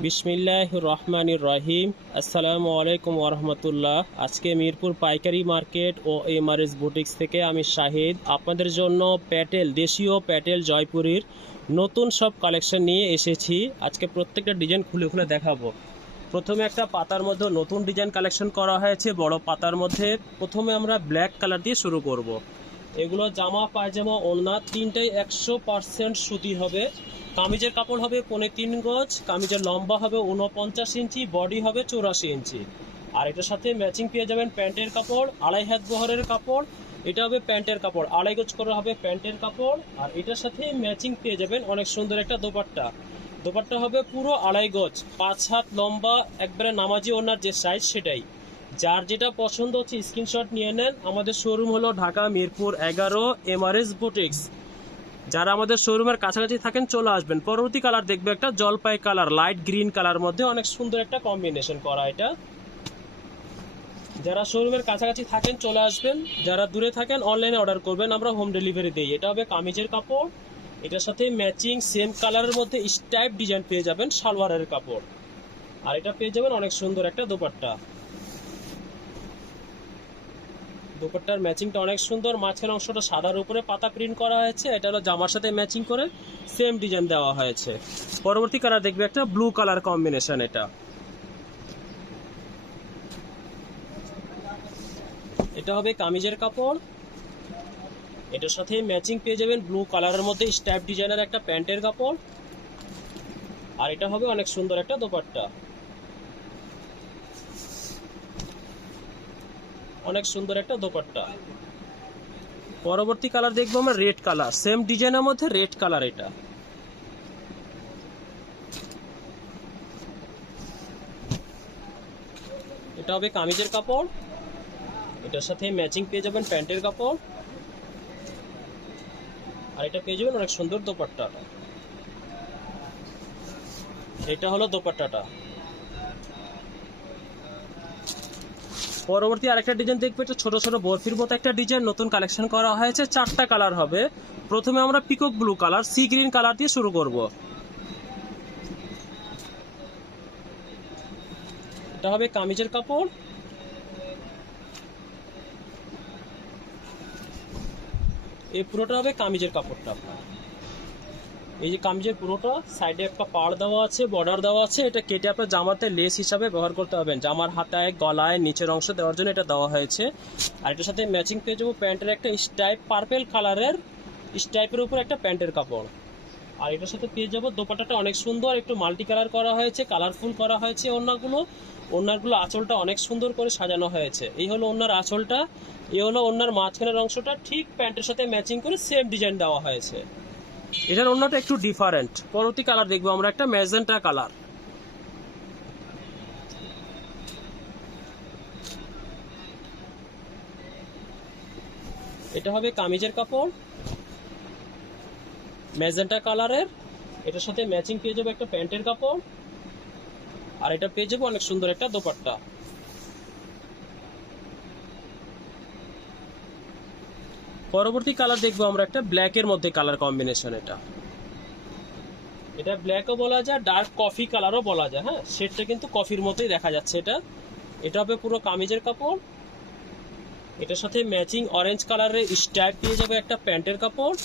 বিসমিল্লাহ রহমানির রহিম। আসসালামু আলাইকুম ওরহমতুল্লাহ আজকে মিরপুর পাইকারি মার্কেট ও এমআরএস বুটিক্স থেকে আমি শাহিদ। আপনাদের জন্য প্যাটেল, দেশীয় প্যাটেল জয়পুরীর নতুন সব কালেকশন নিয়ে এসেছি। আজকে প্রত্যেকটা ডিজাইন খুলে খুলে দেখাবো। প্রথমে একটা পাতার মধ্যে নতুন ডিজাইন কালেকশন করা হয়েছে, বড় পাতার মধ্যে। প্রথমে আমরা ব্ল্যাক কালার দিয়ে শুরু করব। এগুলো জামা, পায়জামা, ওড়না, তিনটাই একশো পার্সেন্ট সুতি হবে। কামিজের কাপড় হবে পৌনে তিন গজ, কামিজের লম্বা হবে উনপঞ্চাশ ইঞ্চি, বডি হবে চৌরাশি ইঞ্চি। আর এটার সাথে ম্যাচিং পেয়ে যাবেন প্যান্টের কাপড়, আড়াই হাত বহরের কাপড়, এটা হবে প্যান্টের কাপড়, আড়াই গজ করা হবে প্যান্টের কাপড়, আর এটার সাথে ম্যাচিং পেয়ে যাবেন অনেক সুন্দর একটা দোপাট্টা। দোপাট্টা হবে পুরো আড়াই গজ, পাঁচ হাত লম্বা, একবারে নামাজি ওনার যে সাইজ সেটাই। যার যেটা পছন্দ হচ্ছে স্ক্রিনশট নিয়ে নেন। আমাদের শোরুম হলো ঢাকা, মিরপুর, এগারো, এমআরএস বুটিক্স যারা আমাদের শোরুমের কাছাকাছি থাকেন, চলে আসবেন। পরবর্তী কালার দেখবে একটা, জলপাই কালার লাইট গ্রিন কালার মধ্যে অনেক সুন্দর একটা কম্বিনেশন করা এটা। যারা শোরুমের কাছাকাছি থাকেন, চলে আসবেন। যারা দূরে থাকেন অনলাইনে অর্ডার করবেন, আমরা হোম ডেলিভারি দিই। এটা হবে কামিজের কাপড়। এটার সাথে ম্যাচিং সেম কালারের মধ্যে স্টাইপ ডিজাইন পেয়ে যাবেন, সালোয়ারের কাপড়। আর এটা পেয়ে যাবেন অনেক সুন্দর একটা দোপাট্টা। দুপাট্টার ম্যাচিংটা অনেক সুন্দর। মাঝখানে অংশটা সাদার উপরে পাতা প্রিন্ট করা হয়েছে। এটা হলো জামার সাথে ম্যাচিং করে সেম ডিজাইন দেওয়া হয়েছে। পরবর্তী কালার দেখবে একটা ব্লু কালার কম্বিনেশন এটা। এটা হবে কামিজের কাপড়। এটার সাথে ম্যাচিং পেয়ে যাবেন ব্লু কালারের মধ্যে স্ট্যাপ ডিজাইনের একটা প্যান্টের কাপড়। আর এটা হবে অনেক সুন্দর একটা দোপাট্টা। অনেক সুন্দর একটা দোপাট্টা। পরবর্তী কালার দেখব আমরা রেড কালার। সেম ডিজাইনের মধ্যে রেড কালার এটা। এটা হবে কামিজের কাপড়। এটার সাথে ম্যাচিং পেয়ে যাবেন প্যান্টের কাপড়। আর এটা পেয়ে যাবেন অনেক সুন্দর দোপাট্টাটা। এটা হলো দোপাট্টাটা। পরবর্তী আরেকটা ডিজাইন দেখবে এটা ছোট ছোট বরফির মতো একটা ডিজাইন নতুন কালেকশন করা হয়েছে, চারটা কালার হবে। প্রথমে আমরা peacock blue colour sea green colour দিয়ে শুরু করব। এটা হবে কামিজের কাপড়। এই পুরোটা হবে কামিজের কাপড়টা। আপনার এই যে কামিজের পুরোটা, সাইডে একটা পাড় দেওয়া আছে বর্ডার দেওয়া আছে, এটা কেটে আপনার জামাতে লেস হিসাবে ব্যবহার করতে পারবেন। জামার হাতায়, গলায়, নিচের অংশ দেওয়ার জন্য এটা দেওয়া হয়েছে। আর এটার সাথে ম্যাচিং পেয়ে যাব প্যান্টের একটা স্টাইপ পার্পেল কালারের স্টাইপের উপর একটা প্যান্টের কাপড়। আর এটার সাথে পেয়ে যাব দোপাটাটা অনেক সুন্দর, একটু মাল্টি কালার করা হয়েছে কালারফুল করা হয়েছে ওড়নাগুলো। ওড়নাগুলো আঁচলটা অনেক সুন্দর করে সাজানো হয়েছে। এই হলো ওড়নার আঁচলটা, এই হলো ওনার মাঝখানের অংশটা, ঠিক প্যান্টের সাথে ম্যাচিং করে সেম ডিজাইন দেওয়া হয়েছে। এটার অন্যটা একটু ডিফারেন্ট পরবর্তী কালার দেখব, আমরা একটা ম্যাজেন্টা কালার এটা হবে কামিজের কাপড়। ম্যাজেন্টা কালারের এটার সাথে ম্যাচিং পেয়ে যাবে একটা প্যান্টের কাপড়। আর এটা পেয়ে যাব অনেক সুন্দর একটা দোপাট্টা। পরবর্তী কালার দেখব আমরা একটা ব্ল্যাকের মধ্যে কালার কম্বিনেশন এটা। এটা ব্ল্যাকও বলা যায় ডার্ক কফি কালারও বলা যায় হ্যাঁ? শেডটা কিন্তু কফির মতোই দেখা যাচ্ছে এটা। এটা হবে পুরো কামিজের কাপড়। এটার সাথে ম্যাচিং অরেঞ্জ কালারের স্ট্রাইপ পেয়ে যাবে একটা প্যান্টের কাপড়।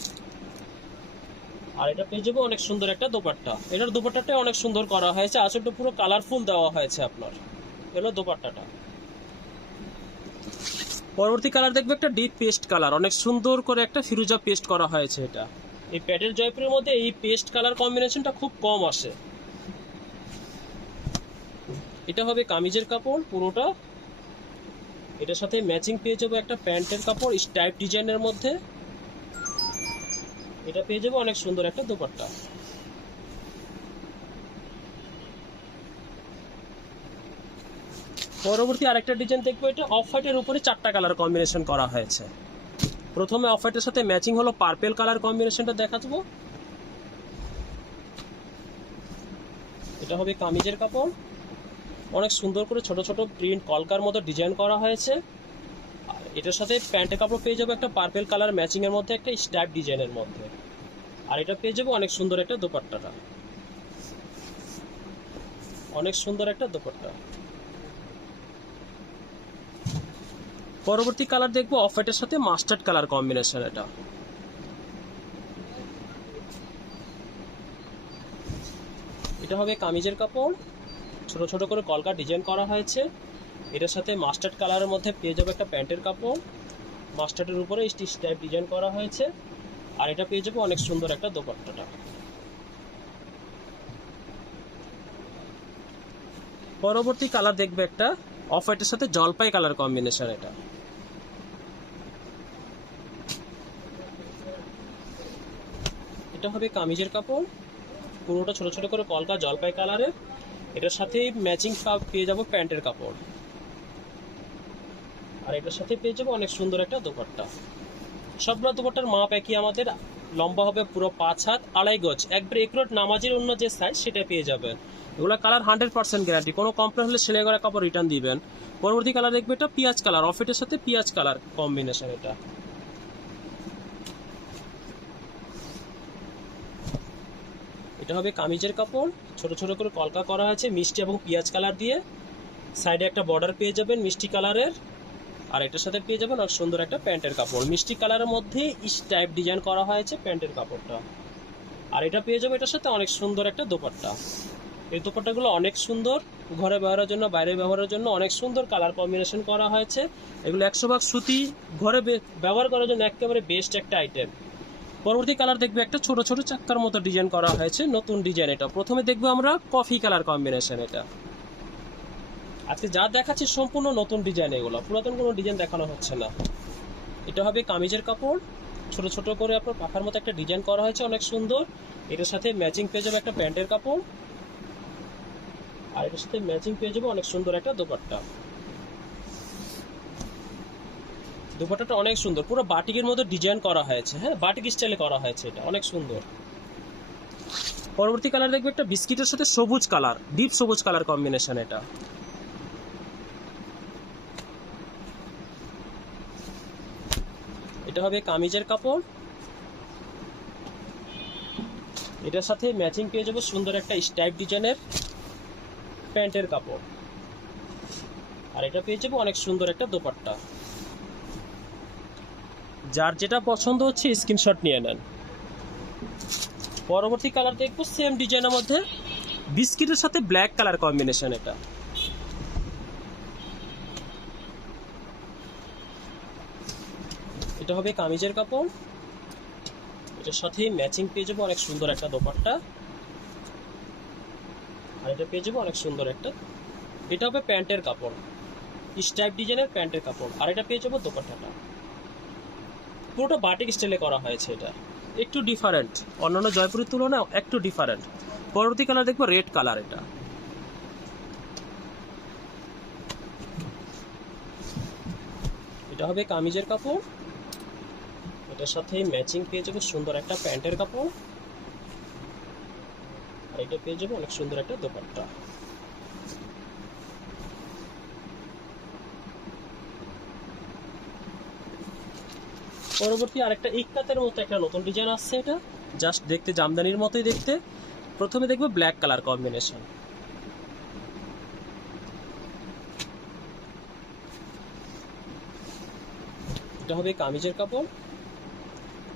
আর এটা পেয়ে যাবে অনেক সুন্দর একটা দোপাট্টা। এটার দোপাট্টাটা অনেক সুন্দর করা হয়েছে। আসলটা পুরো কালারফুল দেওয়া হয়েছে আপনার। এলো দোপাট্টাটা। পরবর্তী কালার দেখবে একটা ডিপ পেস্ট কালার অনেক সুন্দর করে একটা ফিরুজা পেস্ট করা হয়েছে এটা। এই প্যাডেল জয়পুরের মধ্যে এই পেস্ট কালার কম্বিনেশনটা খুব কম আসে। এটা হবে কামিজের কাপড়, পুরোটা। এটার সাথে ম্যাচিং পেয়ে যাব একটা প্যান্টের কাপড় স্টাইপ ডিজাইনের মধ্যে। এটা পেয়ে যাব অনেক সুন্দর একটা দোপাট্টা। পরবর্তী আরেকটা ডিজাইন দেখব, এটা অফ হোয়াইটের উপরে চারটা কালার কম্বিনেশন করা হয়েছে। প্রথমে অফ হোয়াইটের সাথে ম্যাচিং হলো পার্পেল কালার কম্বিনেশনটা দেখাবো এটা হবে কামিজের কাপড়। অনেক সুন্দর করে ছোট ছোট প্রিন্ট কলকার মতো ডিজাইন করা হয়েছে। আর এটার সাথে প্যান্টের কাপড় পেয়ে যাব একটা পার্পেল কালার ম্যাচিং এর মধ্যে, একটা স্ট্যাপ ডিজাইনের মধ্যে। আর এটা পেয়ে যাব অনেক সুন্দর একটা দোপাট্টাটা। অনেক সুন্দর একটা দোপাট্টা। পরবর্তী কালার দেখব অফ হোয়াইটের সাথে মাস্টার্ড কালার কম্বিনেশন এটা। এটা হবে কামিজের কাপড়। ছোট ছোট করে কলকা ডিজাইন করা হয়েছে। এটার সাথে মাস্টার্ড কালারের মধ্যে পেয়ে যাবে একটা প্যান্টের কাপড়। মাস্টার্ডের উপরে স্টিচ টাইপ ডিজাইন করা হয়েছে। আর এটা পেয়ে যাবে অনেক সুন্দর একটা দোপাট্টাটা। পরবর্তী কালার দেখবে একটা অফ হোয়াইটের সাথে জলপাই কালার কম্বিনেশন এটা। এটা হবে কামিজের কাপড়। পুরোটা ছোট ছোট করে কলকা জলপাই কালারের এটার সাথে ম্যাচিং পেয়ে যাব প্যান্টের কাপড়। আর এটার সাথে পেয়ে যাব অনেক সুন্দর একটা দোপাট্টা। সবগুলো দোপাট্টার মাপ একই আমাদের। লম্বা হবে পুরো পাঁচ হাত, আড়াই গজ। একবারে একরোট নামাজের অন্য যে সাইজ সেটা পেয়ে যাবেন। এগুলো কালার হান্ড্রেড পার্সেন্ট গ্যারান্টি কোনো কমপ্লেন হলে সেলাই করা কাপড় রিটার্ন দিবেন। পরবর্তী কালার দেখবে এটা পিঁয়াজ কালার অফেটের সাথে পিঁয়াজ কালার কম্বিনেশন এটা। এটা হবে কামিজের কাপড়। ছোট ছোট করে কলকা করা আছে, মিষ্টি এবং পেঁয়াজ কালার দিয়ে। সাইডে একটা বর্ডার পেয়ে যাবেন মিষ্টি কালারের। আর এটার সাথে পেয়ে যাবেন আর সুন্দর একটা প্যান্টের কাপড়। মিষ্টি কালারের মধ্যে টাইপ ডিজাইন করা হয়েছে প্যান্টের কাপড়টা। আর এটা পেয়ে যাবে এটার সাথে অনেক সুন্দর একটা দোপাট্টা। এই দোপাট্টাগুলো অনেক সুন্দর। ঘরে ব্যবহারের জন্য, বাইরে ব্যবহারের জন্য অনেক সুন্দর কালার কম্বিনেশন করা হয়েছে। এগুলো একশো ভাগ সুতি, ঘরে ব্যবহার করার জন্য একেবারে বেস্ট একটা আইটেম পরবর্তী কালার দেখবে একটা ছোট ছোট চাক্কার মতো ডিজাইন করা হয়েছে, নতুন ডিজাইন এটা। প্রথমে দেখব আমরা কফি কালার কম্বিনেশন এটা। আজকে যা দেখাচ্ছি সম্পূর্ণ নতুন ডিজাইন এগুলো। পুরাতন কোনো ডিজাইন দেখানো হচ্ছে না। এটা হবে কামিজের কাপড়। ছোট ছোট করে আপনার পাখার মতো একটা ডিজাইন করা হয়েছে, অনেক সুন্দর। এটার সাথে ম্যাচিং পেয়ে যাবে একটা প্যান্টের কাপড়। আর এটার সাথে ম্যাচিং পেয়ে যাবে অনেক সুন্দর একটা দোপাট্টা। দোপাট্টাটা অনেক সুন্দর। পুরো বাটিকের মধ্যে ডিজাইন করা হয়েছে হ্যাঁ? বাটিক স্টাইলে করা হয়েছে এটা, অনেক সুন্দর। পরবর্তী কালার দেখবে একটা বিস্কিটের সাথে সবুজ কালার ডিপ সবুজ কালার কম্বিনেশন এটা। এটা হবে কামিজের কাপড়। এটার সাথে ম্যাচিং পেয়ে যাব সুন্দর একটা স্টাইপ ডিজাইনের প্যান্টের কাপড়। আর এটা পেয়ে যাব অনেক সুন্দর একটা দোপাট্টা। যার যেটা পছন্দ হচ্ছে স্ক্রিনশট নিয়ে নেন। পরবর্তী কালার দেখব সেম ডিজাইনের মধ্যে বিস্কিটের সাথে ব্ল্যাক কালার কম্বিনেশন এটা। এটা হবে কামিজের কাপড়। এটার সাথে ম্যাচিং পেয়ে যাব অনেক সুন্দর একটা দোপাট্টা। আর এটা পেয়ে যাব অনেক সুন্দর একটা। এটা হবে প্যান্টের কাপড়। স্ট্রাইপ ডিজাইনের প্যান্টের কাপড়। আর এটা পেয়ে যাব দোপাট্টাটা। পুরোটা বাটিক স্টাইলে করা হয়েছে এটা। একটু ডিফারেন্ট অন্যান্য জয়পুরের তুলনায় একটু ডিফারেন্ট পরবর্তী কালার দেখব রেড কালার এটা। এটা হবে কামিজের কাপড়। এটার সাথে ম্যাচিং পেয়ে যাব সুন্দর একটা প্যান্টের কাপড়। আর এটা পেয়ে যাব অনেক সুন্দর একটা দোপাট্টা। পরবর্তী আরেকটা ইক্কাতের মতো একটা নতুন ডিজাইন আসছে এটা। জাস্ট দেখতে জামদানির মতোই দেখতে। প্রথমে দেখব ব্ল্যাক কালার কম্বিনেশন এটা হবে কামিজের কাপড়।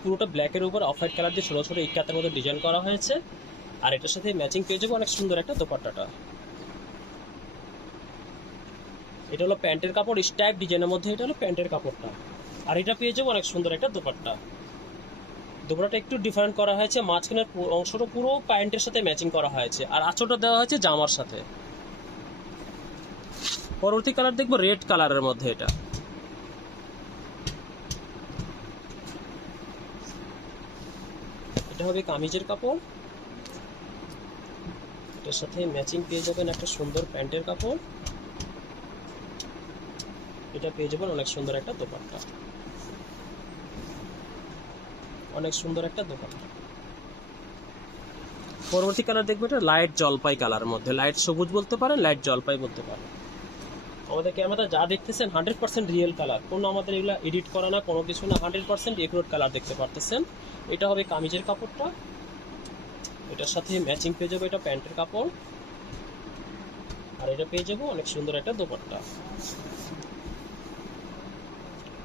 পুরোটা ব্ল্যাকের উপর অফ হোয়াইট কালার দিয়ে ছোটো ছোটো ইক্কাতের মতো ডিজাইন করা হয়েছে। আর এটার সাথে ম্যাচিং পেয়ে যাব অনেক সুন্দর একটা দোপাট্টাটা। এটা হলো প্যান্টের কাপড় স্টাইপ ডিজাইনের মধ্যে এটা হলো প্যান্টের কাপড়টা। আর এটা পেয়ে যাব অনেক সুন্দর একটা দোপাট্টা। দোপাট্টাটা একটু ডিফারেন্ট করা হয়েছে, মাঝখানের অংশটা পুরো প্যান্টের সাথে ম্যাচিং করা হয়েছে। আর আঁচলটা দেওয়া হয়েছে জামার সাথে। পরবর্তী কালার দেখব রেড কালারের মধ্যে এটা। এটা হবে কামিজের কাপড়। এটার সাথে ম্যাচিং পেয়ে যাবেন একটা সুন্দর প্যান্টের কাপড়। এটা পেয়ে যাবেন অনেক সুন্দর একটা দোপাট্টা। অনেক সুন্দর একটা দোপাট্টা পরবর্তী কালার দেখবে এটা লাইট জলপাই কালার মধ্যে। লাইট সবুজ বলতে পারেন লাইট জলপাই বলতে পারেন। আমাদের ক্যামেরা যা দেখতেছেন হান্ড্রেড পার্সেন্ট রিয়েল কালার কোনো আমাদের এগুলো এডিট করা না, কোনো কিছু না হান্ড্রেড পার্সেন্ট একুরেট কালার দেখতে পারতেছেন। এটা হবে কামিজের কাপড়টা। এটার সাথে ম্যাচিং পেয়ে যাব এটা প্যান্টের কাপড়। আর এটা পেয়ে যাব অনেক সুন্দর একটা দোপাট্টা।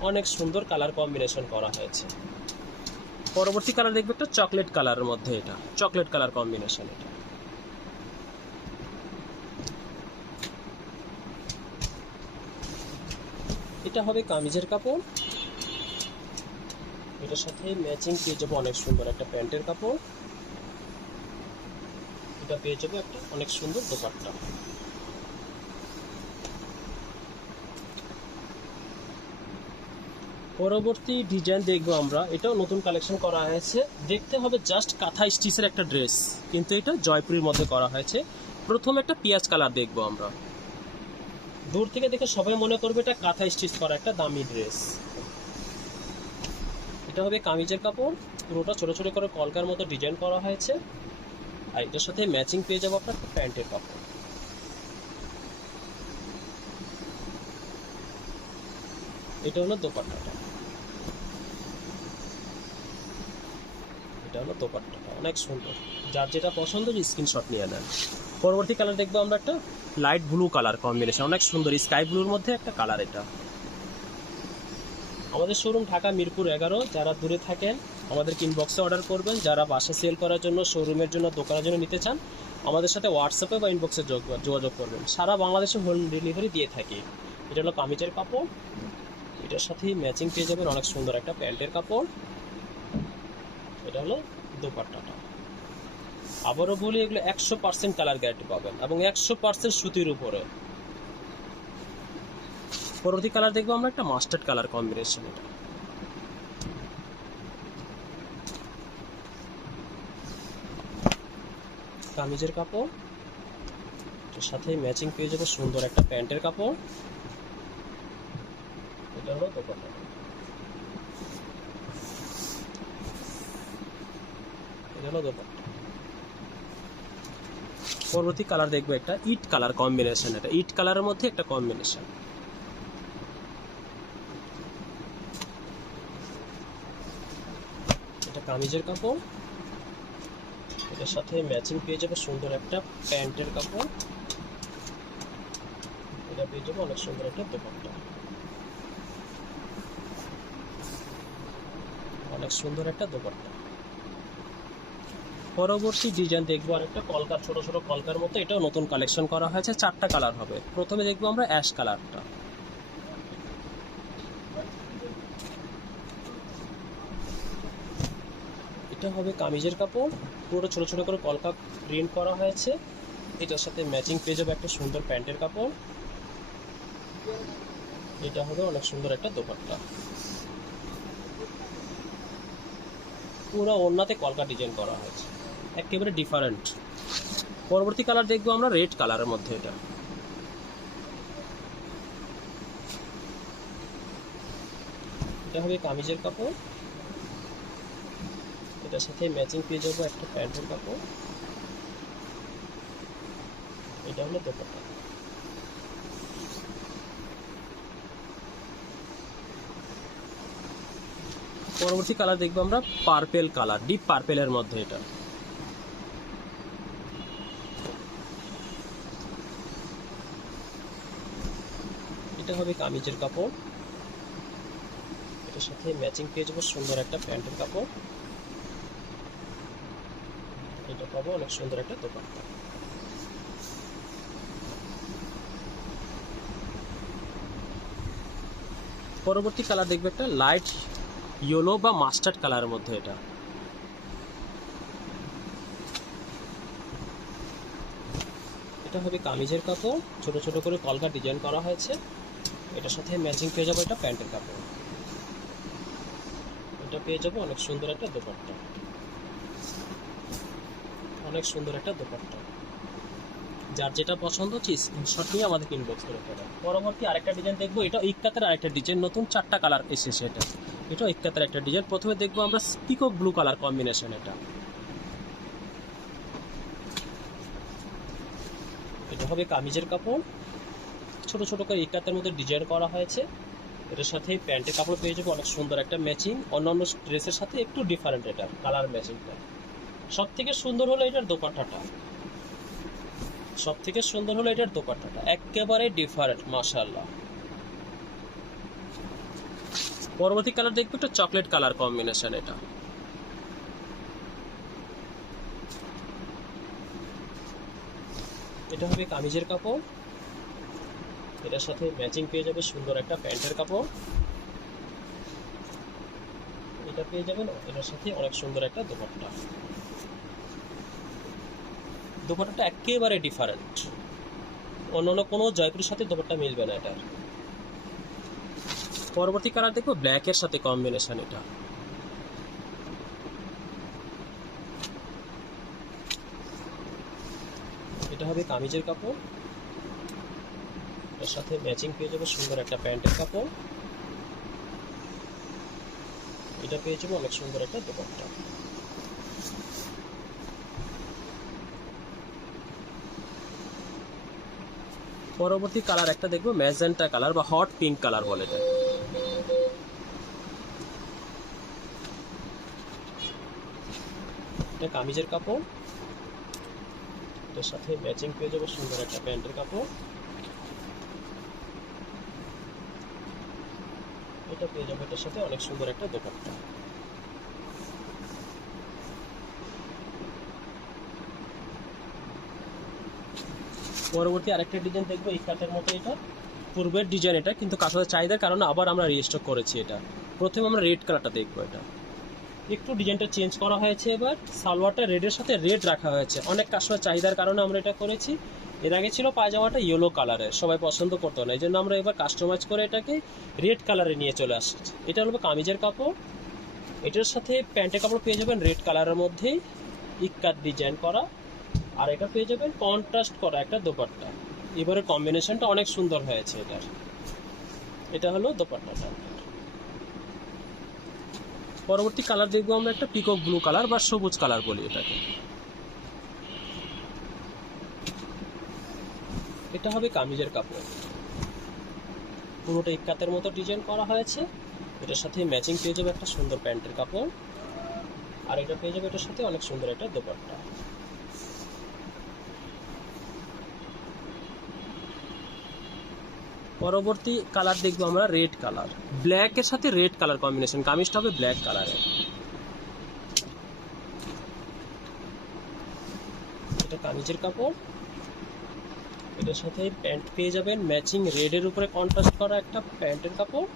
অনেক সুন্দর কালার কম্বিনেশন করা হয়েছে। পরবর্তী কালার দেখবে একটা চকলেট কালারের মধ্যে এটা চকলেট কালার কম্বিনেশন এটা। এটা হবে কামিজের কাপড়। এটার সাথে ম্যাচিং পেয়ে যাব অনেক সুন্দর একটা প্যান্টের কাপড়। এটা পেয়ে যাব একটা অনেক সুন্দর দোপাট্টা। পরবর্তী ডিজাইন দেখব আমরা। এটাও নতুন কালেকশন করা হয়েছে। দেখতে হবে জাস্ট কাঁথা স্টিচের একটা ড্রেস কিন্তু এটা জয়পুরের মধ্যে করা হয়েছে। প্রথম একটা পেঁয়াজ কালার দেখব আমরা। দূর থেকে দেখে সবাই মনে করবে এটা কাঁথা স্টিচ করা একটা দামি ড্রেস এটা হবে কামিজের কাপড়। পুরোটা ছোট ছোট করে কলকার মতো ডিজাইন করা হয়েছে। আর এটার সাথে ম্যাচিং পেয়ে যাব আপনার প্যান্টের কাপড়। এটা হলো দোপাট্টাটা। এটা হলো দোপাট্টাটা অনেক সুন্দর। যার যেটা পছন্দ স্ক্রিনশট নিয়ে নেন। পরবর্তী কালার দেখব আমরা একটা লাইট ব্লু কালার কম্বিনেশন অনেক সুন্দর। স্কাই ব্লুর মধ্যে একটা কালার এটা। আমাদের শোরুম ঢাকা মিরপুর এগারো। যারা দূরে থাকেন আমাদের ইনবক্সে অর্ডার করবেন। যারা বাসা সেল করার জন্য শোরুমের জন্য, দোকানের জন্য নিতে চান, আমাদের সাথে হোয়াটসঅ্যাপে বা ইনবক্সে যোগাযোগ করবেন। সারা বাংলাদেশে হোম ডেলিভারি দিয়ে থাকি। এটা হলো কামিজের কাপড়। এটার সাথে ম্যাচিং পেয়ে যাবেন অনেক সুন্দর একটা প্যান্টের কাপড়। এটা হলো দোপাট্টাটা। আবারও বলি, এগুলো একশো পার্সেন্ট কালার গ্যারান্টি পাবেন এবং একশো পার্সেন্ট সুতির উপরে। পরবর্তী কালার দেখব আমরা একটা মাস্টার্ড কালার কম্বিনেশন এটা। কামিজের কাপড় সাথে ম্যাচিং পেয়ে যাব সুন্দর একটা প্যান্টের কাপড়। এটা হলো দোপাট্টা এটা হলো পরবর্তী কালার দেখব একটা ইট কালার কম্বিনেশন এটা। ইট কালারের মধ্যে একটা কম্বিনেশন এটা কামিজের কাপড়। এটার সাথে ম্যাচিং পেয়ে যাবে সুন্দর একটা প্যান্টের কাপড়। এটা পেয়ে যাবে অনেক সুন্দর একটা দোপাট্টা। অনেক সুন্দর একটা দোপাট্টা। পরবর্তী ডিজাইন দেখব আর একটা কলকার, ছোট ছোট কলকার মতো। এটাও নতুন কালেকশন করা হয়েছে, চারটা কালার হবে। প্রথমে দেখব আমরা অ্যাশ কালারটা এটা হবে কামিজের কাপড়। পুরো ছোট ছোট করে কলকা প্রিন্ট করা হয়েছে। এটার সাথে ম্যাচিং পেয়ে যাবে একটা সুন্দর প্যান্টের কাপড়। এটা হবে অনেক সুন্দর একটা দোপাট্টা। পুরো ওড়নাতে কলকা ডিজাইন করা হয়েছে। একেবারে ডিফারেন্ট পরবর্তী কালার দেখব আমরা রেড কালারের মধ্যে এটা। এটা হবে কামিজের কাপড়। এটার সাথে ম্যাচিং পেয়ে যাব একটা প্যান্টের কাপড়। এটা হলো দোপাট্টা। পরবর্তী কালার দেখব আমরা পার্পেল কালার ডিপ পার্পেলের মধ্যে এটা। এটা হবে কামিজের কাপড়। এটার সাথে ম্যাচিং পেয়ে যাব সুন্দর একটা প্যান্টের কাপড়। এটা পাবো অনেক সুন্দর একটা দোপাট্টা। পরবর্তী কালার দেখবে একটা লাইট ইয়েলো বা মাস্টার্ড কালারের মধ্যে এটা। এটা হবে কামিজের কাপড়। ছোট ছোট করে কলকা ডিজাইন করা হয়েছে। এটার সাথে ম্যাচিং পেয়ে যাব এটা প্যান্টের কাপড়। এটা পেয়ে যাব অনেক সুন্দর একটা দোপাট্টা। অনেক সুন্দর একটা দোপাট্টা। যার যেটা পছন্দ হচ্ছে স্ক্রিনশট নিয়ে আমাদেরকে ইনবক্স করে ফেলেন পরবর্তী আরেকটা ডিজাইন দেখব এটা ইক্কাতের আরেকটা ডিজাইন নতুন চারটা কালার এসেছে এটা। এটা ইক্কাতের একটা ডিজাইন প্রথমে দেখব আমরা পিকক ব্লু কালার কম্বিনেশন এটা। এটা হবে কামিজের কাপড়। ছোট ছোট করে ইক্কাতের মধ্যে ডিজাইন করা হয়েছে। এটার সাথে প্যান্টের কাপড় পেয়ে যাব, অনেক সুন্দর একটা ম্যাচিং অন্যান্য ড্রেসের সাথে একটু ডিফারেন্ট এটা কালার ম্যাচিংটা সব থেকে সুন্দর হলো এটার দোপাট্টাটা। সব থেকে সুন্দর হলো এটার দোপাট্টাটা। একেবারে ডিফারেন্ট মাশাল্লাহ পরবর্তী কালার দেখব, একটা চকলেট কালার কম্বিনেশন এটা। এটা হবে কামিজের কাপড়। এটার সাথে ম্যাচিং পেয়ে যাবে সুন্দর একটা প্যান্টের কাপড়। এটা পেয়ে যাবেন এটার সাথে অনেক সুন্দর একটা দোপাট্টা। দোপাট্টাটা একেবারে ডিফারেন্ট অন্য অন্য কোনো জয়পুরের সাথে দোপাট্টা মিলবে না এটার। পরবর্তী কালার দেখব ব্ল্যাকের সাথে কম্বিনেশন এটা। এটা হবে কামিজের কাপড়। এর সাথে ম্যাচিং পেয়ে যাবে, সুন্দর একটা প্যান্টের কাপড়। এটা পেয়ে যাবে অনেক সুন্দর একটা দোপাট্টা। পরবর্তী কালার একটা দেখব ম্যাজেন্টা কালার বা হট পিঙ্ক কালার বলে এটা। এটা কামিজের কাপড়। এটার সাথে ম্যাচিং পেয়ে যাবে, সুন্দর একটা প্যান্টের কাপড়। এটা পেয়ে যাবে, এটার সাথে অনেক সুন্দর একটা দোপাট্টা পরবর্তী আরেকটা ডিজাইন দেখব, এই কাঠের মতো এটা। পূর্বের ডিজাইন এটা, কিন্তু কাঠের চাহিদার কারণে আবার আমরা রিস্টক করেছি এটা। প্রথমে আমরা রেড কালারটা দেখব এটা। একটু ডিজাইনটা চেঞ্জ করা হয়েছে এবার। সালোয়ারটা রেডের সাথে রেড রাখা হয়েছে। অনেক কাস্টমার চাহিদার কারণে আমরা এটা করেছি। এর আগে ছিল পায়জামাটা ইয়েলো কালারের সবাই পছন্দ করতো না। এই জন্য আমরা এবার কাস্টমাইজ করে এটাকে রেড কালারে নিয়ে চলে আসছি। এটা হলো কামিজের কাপড়। এটার সাথে প্যান্টের কাপড় পেয়ে যাবেন রেড কালারের মধ্যেই ইক্কাত ডিজাইন করা। আর এটা পেয়ে যাবেন কন্ট্রাস্ট করা একটা দোপাট্টা। এবারে কম্বিনেশনটা অনেক সুন্দর হয়েছে এটার। এটা হলো দোপাট্টাটা। পরবর্তী কালার দেখব আমরা একটা পিকক ব্লু কালার বা সবুজ কালার বলি এটাকে। এটা হবে কামিজের কাপড়। পুরোটা ইক্কাতের মতো ডিজাইন করা হয়েছে। এটার সাথে ম্যাচিং পেয়ে যাবে একটা সুন্দর প্যান্টের কাপড়। আর এটা পেয়ে যাবে এটার সাথে অনেক সুন্দর একটা দোপাট্টা। পরবর্তী কালার দেখব আমরা রেড কালার ব্ল্যাকের সাথে রেড কালার কম্বিনেশন কামিজটা হবে ব্ল্যাক কালারের এটা কামিজের কাপড়। এটার সাথে প্যান্ট পেয়ে যাবেন ম্যাচিং রেডের উপরে কন্ট্রাস্ট করা একটা প্যান্টের কাপড়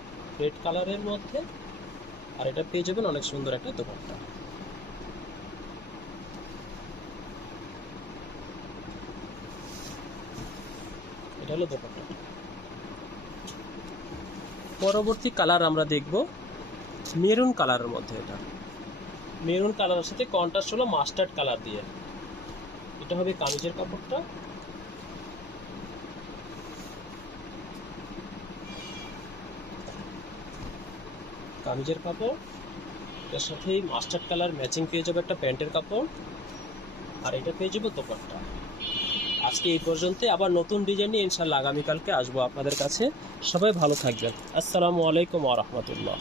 রেড কালারের মধ্যে। আর এটা পেয়ে যাবেন অনেক সুন্দর একটা দোপাট্টা। এটা হলো দোপাট্টা। পরবর্তী কালার আমরা দেখব মেরুন কালারের মধ্যে এটা। মেরুন কালারের সাথে কন্ট্রাস্ট হলো মাস্টার্ড কালার দিয়ে। এটা হবে কামিজের কাপড়টা। কামিজের কাপড় এর সাথে মাস্টার্ড কালার ম্যাচিং পেয়ে যাবে একটা প্যান্টের কাপড়, আর এটা পেয়ে যাবে দোপাট্টা। আজকে এই পর্যন্ত আবার নতুন ডিজাইন নিয়ে ইনশাল্লাহ আগামীকালকে আসব আপনাদের কাছে। সবাই ভালো থাকবেন। আসসালামু আলাইকুম আ রাহমাতুল্লাহ।